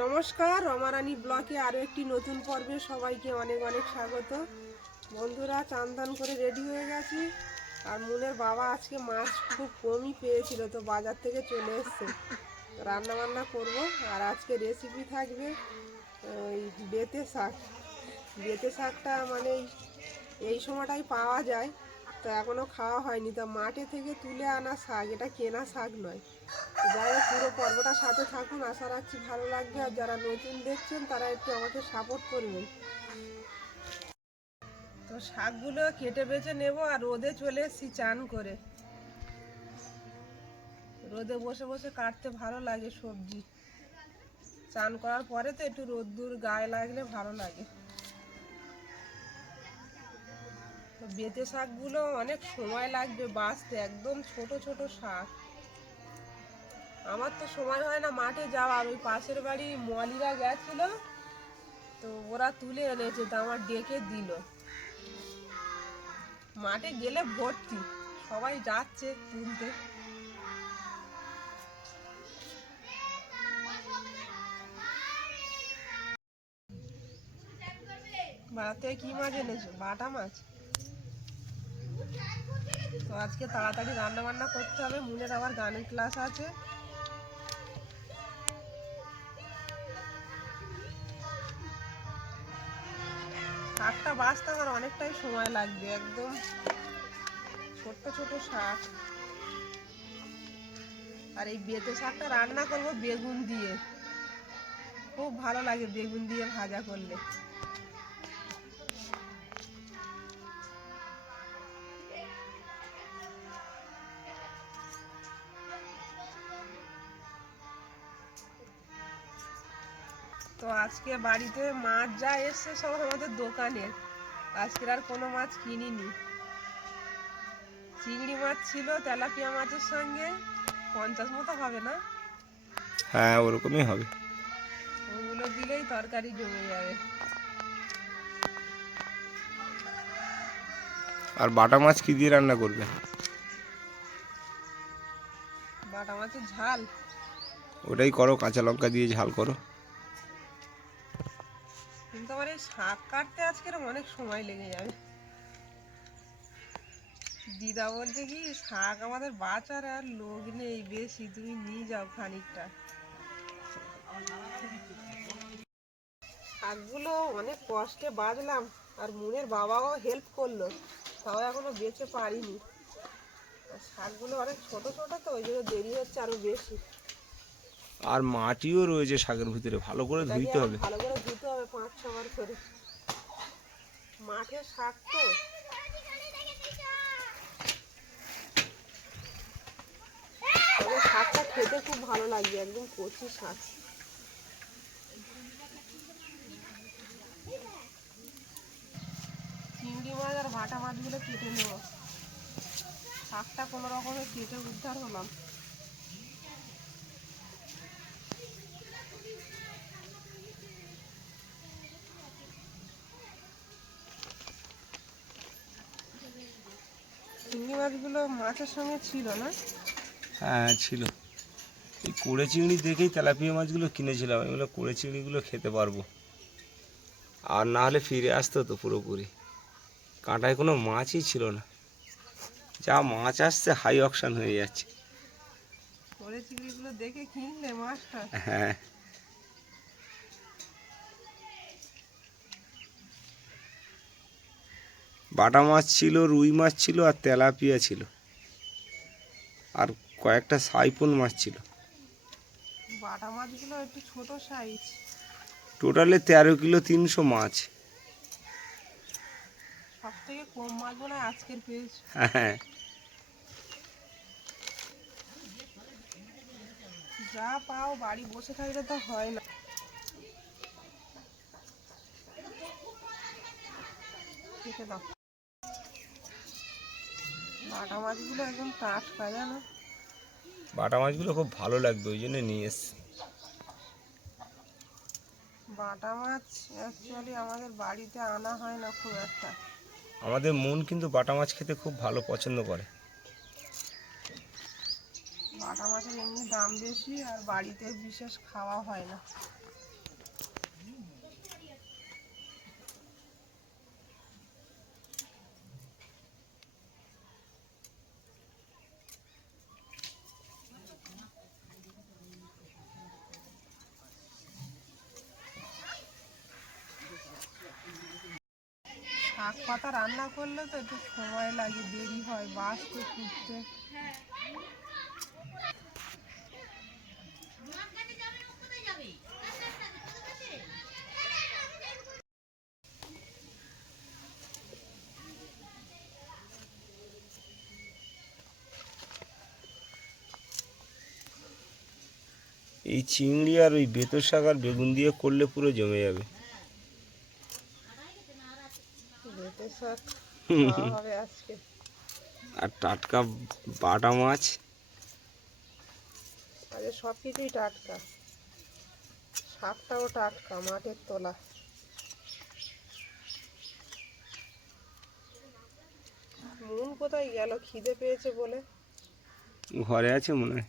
নমস্কার, রমারানী ব্লকে আরও একটি নতুন পর্বে সবাইকে অনেক অনেক স্বাগত। বন্ধুরা চান করে রেডি হয়ে গেছি। আর মুনের বাবা আজকে মাছ খুব কমই পেয়েছিল, তো বাজার থেকে চলে এসছে। রান্না বান্না করব, আর আজকে রেসিপি থাকবে, ওই বেতে শাক। বেতে শাকটা মানে এই- সময়টাই পাওয়া যায়, তো এখনও খাওয়া হয়নি। তা মাঠে থেকে তুলে আনা শাক, এটা কেনা শাক নয়। যাই হোক, পুরো পর্বটার সাথে থাকুন। আশা রাখছি ভালো লাগবে। আর যারা নতুন দেখছেন, তারা একটু আমাকে সাপোর্ট করবেন। তো শাকগুলো কেটে বেছে নেব আর রোদে চলে এসেছি চান করে। রোদে বসে বসে কাটতে ভালো লাগে সবজি। চান করার পরে তো একটু রোদ্দুর গায়ে লাগলে ভালো লাগে। বেতে শাকগুলো অনেক সময় লাগবে বাঁচতে, একদম ছোট ছোট শাক। আমার তো সময় হয় না, মাঠে যাওয়ার ওই পাশের বাড়ি মলিরা গেছিল, তো ওরা তুলে এনেছে তো আমার ডেকে দিল। মাঠে গেলে ভর্তি, সবাই যাচ্ছে তুলতে। বাড়াতে কি মাছ এনেছো? বাটা মাছ? তো আজকে তাড়াতাড়ি রান্না বান্না করতে হবে মুনের আবার গানের ক্লাস আছে। শাকটা আমার অনেকটাই সময় লাগবে, একদম ছোট্ট ছোট শাক। আর এই বেতে শাকটা রান্না করব বেগুন দিয়ে। খুব ভালো লাগে বেগুন দিয়ে ভাজা করলে। তো আজকে বাড়িতে মাছ যা এসছে সব আমাদের দোকানের। আজকের আর কোনো মাছ কিনিনি। চিংড়ি মাছ ছিল তেলাপিয়া মাছের সঙ্গে পঞ্চাশ মতো হবে না? হ্যাঁ ওরকমই হবে। ওগুলো দিলেই তরকারি জমে যাবে। আর বাটা মাছ কি দিয়ে রান্না করবে? বাটা মাছের ঝাল? ওটাই করো কাঁচা লঙ্কা দিয়ে ঝাল করো কিন্তু আমার এই শাক কাটতে আজকের অনেক সময় লেগে যাবে। দিদা বলছে কি শাক আমাদের বাঁচার আর লোক নেই বেশি তুমি নিয়ে যাও খানিকটা। শাকগুলো অনেক কষ্টে বাজলাম আর মুনের বাবাও হেল্প করল তাও এখনও বেঁচে পারিনি। আর শাকগুলো অনেক ছোট ছোট তো ওই জন্য দেরি হচ্ছে আরও বেশি। আর মাটিও রয়েছে শাকের ভিতরে ভালো করে ধুইতে হবে। ভালো করে ধুতে হবে ছবার করে মাঠের শাক তো। শাকটা খেতে খুব ভালো লাগবে একদম কচি শাক। চিংড়ি মাছ আর ভাটা মাছগুলো কেটে নেব। শাকটা কোনো রকমে কেটে উদ্ধার হলাম। চিংড়ি মাছগুলো মাছের সঙ্গে ছিল না? হ্যাঁ ছিল। এই কোড়ে চিংড়ি দেখেই তেলাপিয়া মাছগুলো কিনেছিলাম। বলে কোড়ে চিংড়িগুলো খেতে পারব। আর না হলে ফিরে আসতো তো পুরোপুরি। কাঁটায় কোনো মাছই ছিল না। যা মাছ আসছে হাই অকশান হয়ে যাচ্ছে। পরে চিংড়িগুলো দেখে কিনলে মাছটা? হ্যাঁ। বাটা মাছ ছিল রুই মাছ ছিল আর তেলাপিয়া ছিল। আর কয়েকটা সাইপন মাছ ছিল। বাটা মাছগুলো একটু ছোট সাইজ টোটালে তেরো কিলো তিনশো মাছ। সব থেকে কম মাছ মনে হয় আজকের পেয়েছি। হ্যাঁ। যা পাও বাড়ি বসে থাকলে তো হয় না। কেটে দাও। বাটা মাছগুলো একদম টাটকা জানো? বাটা মাছগুলো খুব ভালো লাগবে ওই জন্য নিয়ে এসছি। বাটা মাছ অ্যাকচুয়ালি আমাদের বাড়িতে আনা হয় না খুব একটা। আমাদের মন কিন্তু বাটা মাছ খেতে খুব ভালো পছন্দ করে। বাটা মাছের এমনি দাম বেশি আর বাড়িতে বিশেষ খাওয়া হয় না। শাক পাতা রান্না করলে তো একটু সময় লাগে, দেরি হয় বাঁচতে ফুটতে এই চিংড়ি আর ওই বেতর শাক আর বেগুন দিয়ে করলে পুরো জমে যাবে বেটে শাক খাওয়া হবে আজকে আর টাটকা বাটা মাছ? আরে সব কিছুই টাটকা। শাকটাও টাটকা মাঠের তোলা। মন কোথায় গেল? খিদে পেয়েছে বলে। ঘরে আছে মনে হয়।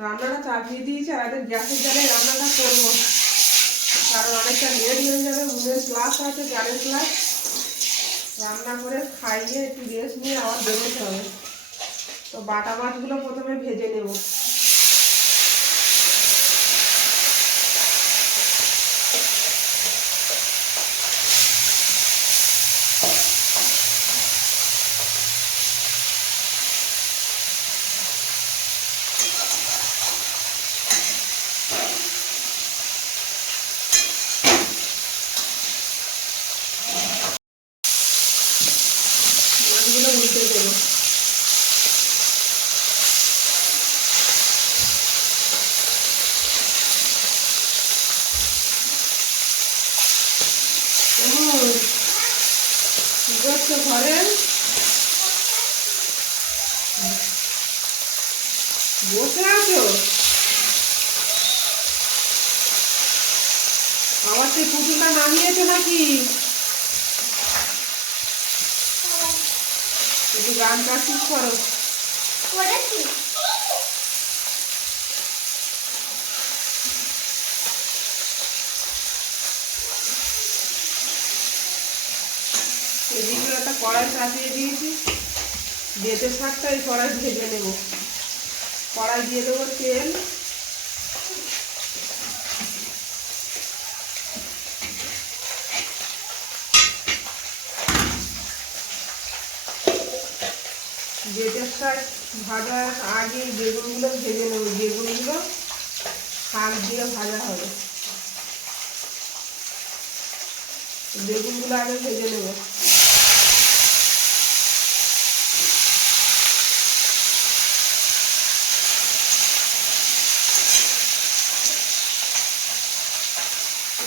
রান্নাটা চাপিয়ে দিয়েছি আর গ্যাসের জালে রান্নাটা করব। কারণ অনেকটা লেট হয়ে যাবে মুনের ক্লাস আছে গানের ক্লাস রান্না করে খাইয়ে একটু রেস্ট নিয়ে আবার বেরোতে হবে। তো বাটা মাছগুলো প্রথমে ভেজে নেব। মাছগুলো দেবো করছ বসে আছো? আবার সেই পুতুলটা নামিয়েছো নাকি? একটু গান প্র্যাকটিস করো এদিকে একটা কড়াই চাপিয়ে দিয়েছি। বেতের শাকটা এই কড়াই ভেজে নেব। কড়াই দিয়ে দেবো তেল। বেতের শাক ভাজার আগে বেগুনগুলো ভেজে নেব। বেগুনগুলো শাক দিয়ে ভাজা হবে। বেগুনগুলো আগে ভেজে নেব।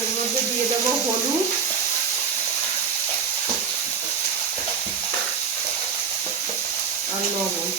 এর মধ্যে দিয়ে দেবো হলুদ। আর লবণ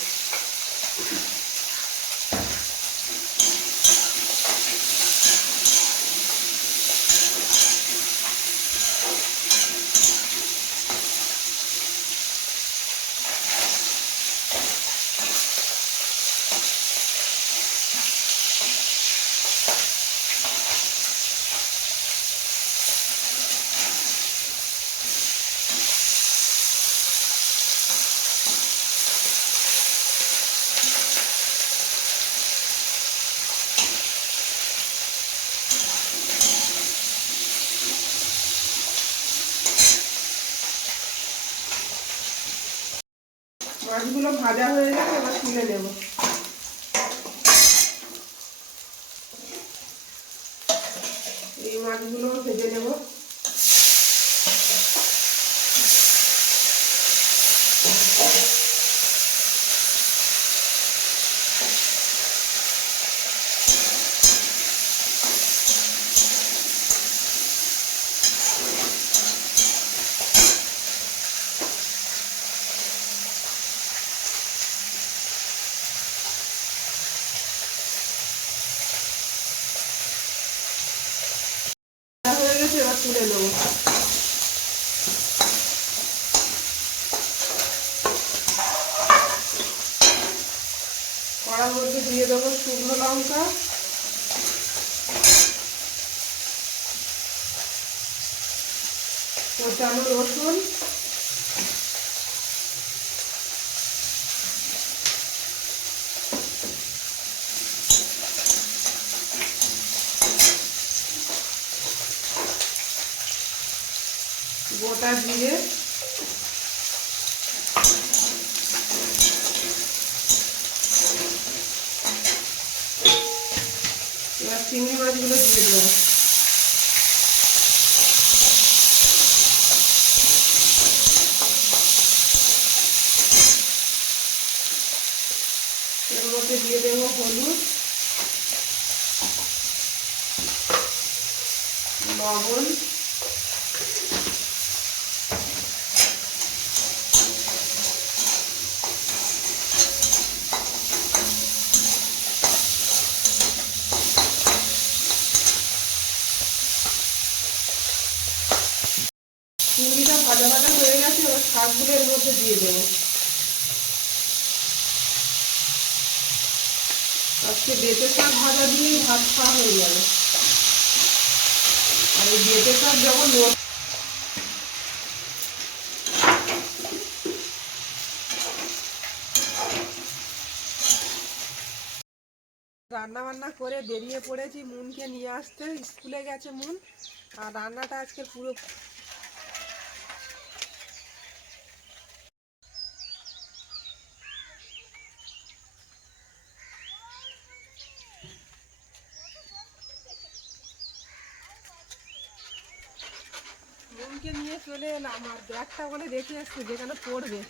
মাছগুলো ভাজা হয়ে গেছে এবার তুলে নেব। এই মাছগুলো ভেজে নেব। রসুন গোটা জিরে দিয়ে দেবো হলুদ, লবণ, চিংড়িটা ভাজা ভাজা হয়ে গেছে ওর শাকগুলো এর মধ্যে দিয়ে দেবো। আজকে বেটে শাক ভাজা দিয়েই ভাত খাওয়া হয়ে যাবে আর এই বেটে শাক যখন রান্না বান্না করে বেরিয়ে পড়েছি, মুনকে নিয়ে আসতে। স্কুলে গেছে মুন। আর রান্নাটা আজকে পুরো ব্যাগটা বলে রেখে আসছে যেখানে পড়বে।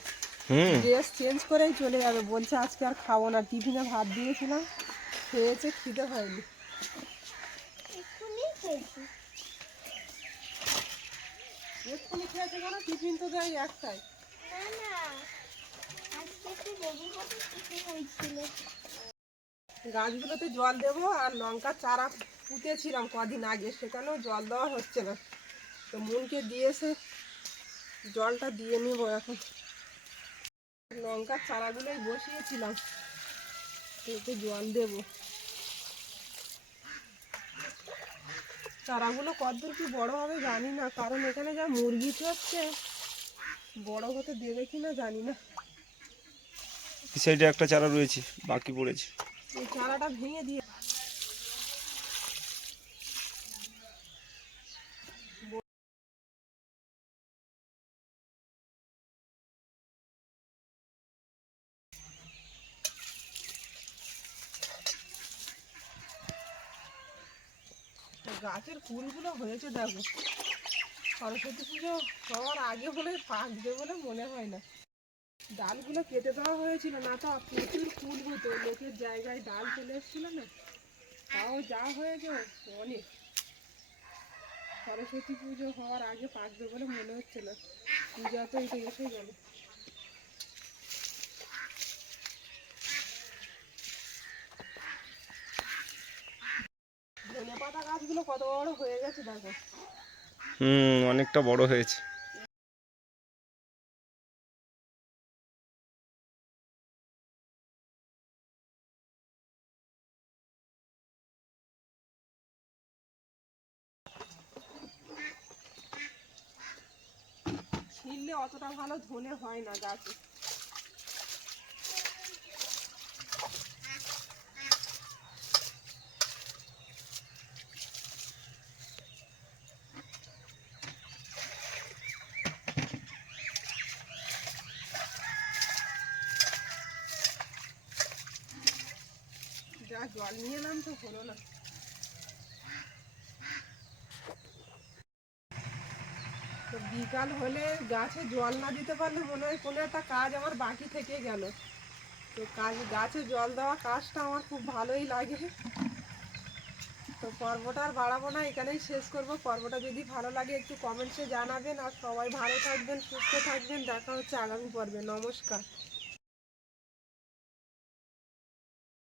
ড্রেস চেঞ্জ করেই চলে যাবে বলছে আজকে আর খাব না। টিফিনে ভাত দিয়েছিলাম খেয়েছে খিদে হয়নি এক্ষুনি খেয়েছে। কেন? টিফিন তো দেয় একটাই। গাছগুলোতে জল দেবো আর লঙ্কার চারা পুঁতেছিলাম কদিন আগে সেখানেও জল দেওয়া হচ্ছে না। তো মুনকে দিয়েছে জলটা দিয়ে নিব এখন। লঙ্কার চারাগুলোই বসিয়েছিলাম। এতে জল দেব। চারাগুলো কতদূর কি বড় হবে জানি না কারণ এখানে যা মুরগি হচ্ছে বড় হতে দেবে কি না জানি না। সাইডে একটা চারা রয়েছে বাকি পড়েছে। এই চারাটা ভেঙে দিয়ে গাছের ফুলগুলো হয়েছে দেখো। সরস্বতী পুজো হওয়ার আগে বলে পাকবে বলে মনে হয় না। ডালগুলো কেটে দেওয়া হয়েছিল, না তো প্রচুর ফুল হতো। লোকের জায়গায় ডাল চলে এসেছিল না। তাও যা হয়েছে, অনেক। সরস্বতী পুজো হওয়ার আগে পাকবে বলে মনে হচ্ছে না। পূজা তো এসে গেল ধনে পাতা গাছগুলো কত বড় হয়ে গেছে দেখো। হুম অনেকটা বড় হয়েছে। ছিললে অতটা ভালো ধনে হয় না গাছে যা জল নিয়ে এলাম তো হলো না। তো বিকাল হলে গাছে জল না দিতে পারলে মনে হয় কোনো একটা কাজ আমার বাকি থেকে গেল। তো কাজ, গাছে জল দেওয়া কাজটা আমার খুব ভালোই লাগে। তো পর্বটা আর বাড়াবো না, এখানেই শেষ করব। পর্বটা যদি ভালো লাগে একটু কমেন্টসে জানাবেন। আর সবাই ভালো থাকবেন, সুস্থ থাকবেন। দেখা হচ্ছে আগামী পর্বে। নমস্কার।